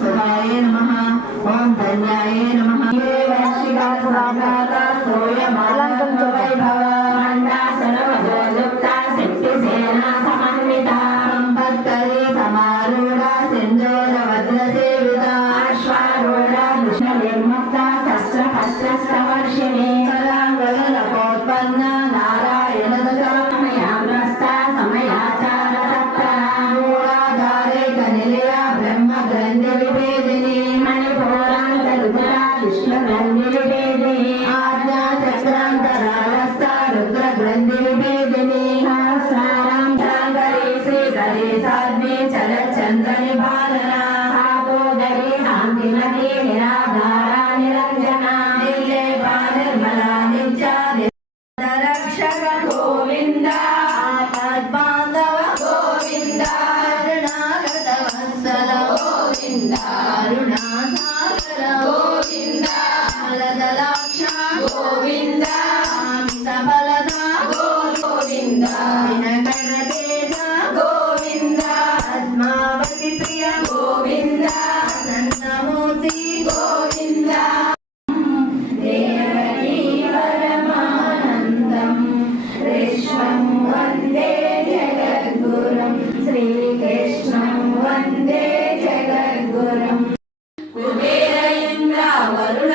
सदाय नमः ओम धन्याय नमः ये वैश्विका पुराणाता గోవింద అమిత బలద? గోవింద వినకర తేజ గోవింద పద్మావతి ప్రియ గోవింద నందమూర్తి గోవింద. దేవీ పరమానందం విశ్వం వందే జగద్గురం శ్రీకృష్ణం వందే జగద్గురం. కుబేర ఇంద్ర వరుణ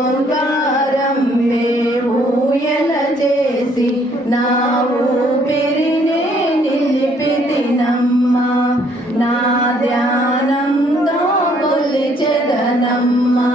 ఓంకారమ్మే ఊయల చేసి నా ఊపిరినే నిలిపితినమ్మా నా ధ్యానంతో కొలిచెదనమ్మా.